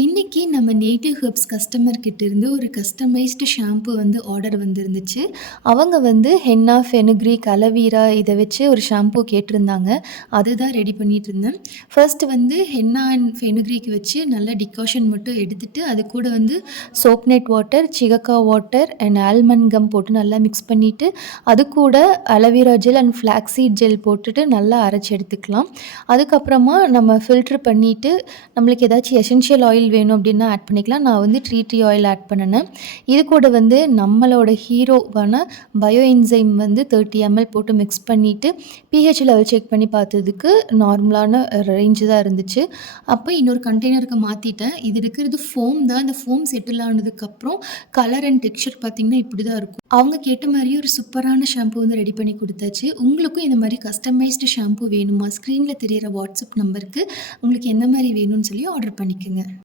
இன்னைக்கு நம்ம native herbs customer கிட்ட இருந்து ஒரு கஸ்டமைஸ்டு ஷாம்பு ஆர்டர் வந்திருந்துச்சு. அவங்க ஹென்னா, ஃபெனுக்ரீக், அலோவேரா இத வச்சு ஒரு ஷாம்பு கேட்டிருந்தாங்க. அதுதான் ரெடி பண்ணிட்டு இருந்தேன். ஃபர்ஸ்ட் ஹென்னா அண்ட் ஃபெனுக்ரீக் வச்சு நல்லா டிகாஷன் மட்டும் எடுத்துட்டு, அது கூட soapnut water, shikakai water and almond gum போட்டு நல்லா மிக்ஸ் பண்ணிட்டு, அது கூட aloe vera gel and flax seed gel போட்டுட்டு நல்லா அரைச்சு எடுத்துக்கலாம். அதுக்கப்புறமா நம்ம ஃபில்டர் பண்ணிட்டு, நம்மளுக்கு ஏதாச்சும் எசென்ஷியல் ஆயில் வேணும் அப்படின்னா ஆட் பண்ணிக்கலாம். நான் ட்ரீ ட்ரீ ஆயில் ஆட் பண்ணினேன். இது கூட நம்மளோட ஹீரோவான பயோ என்சைம் 30 ml போட்டு மிக்ஸ் பண்ணிவிட்டு பிஹெச் லெவல் செக் பண்ணி பார்த்ததுக்கு நார்மலான ரேஞ்சு தான் இருந்துச்சு. அப்போ இன்னொரு கண்டெய்னருக்கு மாற்றிட்டேன். இது இருக்கிறது ஃபோம் தான். இந்த ஃபோம் செட்டில் ஆனதுக்கப்புறம் கலர் அண்ட் டெக்ஸ்சர் பார்த்திங்கன்னா இப்படி தான் இருக்கும். அவங்க கேட்ட மாதிரியே ஒரு சூப்பரான ஷாம்பு ரெடி பண்ணி கொடுத்தாச்சு. உங்களுக்கும் இந்த மாதிரி கஸ்டமைஸ்டு ஷாம்பு வேணுமா? ஸ்க்ரீனில் தெரியிற வாட்ஸ்அப் நம்பருக்கு உங்களுக்கு எந்த மாதிரி வேணும்னு சொல்லி ஆர்டர் பண்ணிக்கோங்க.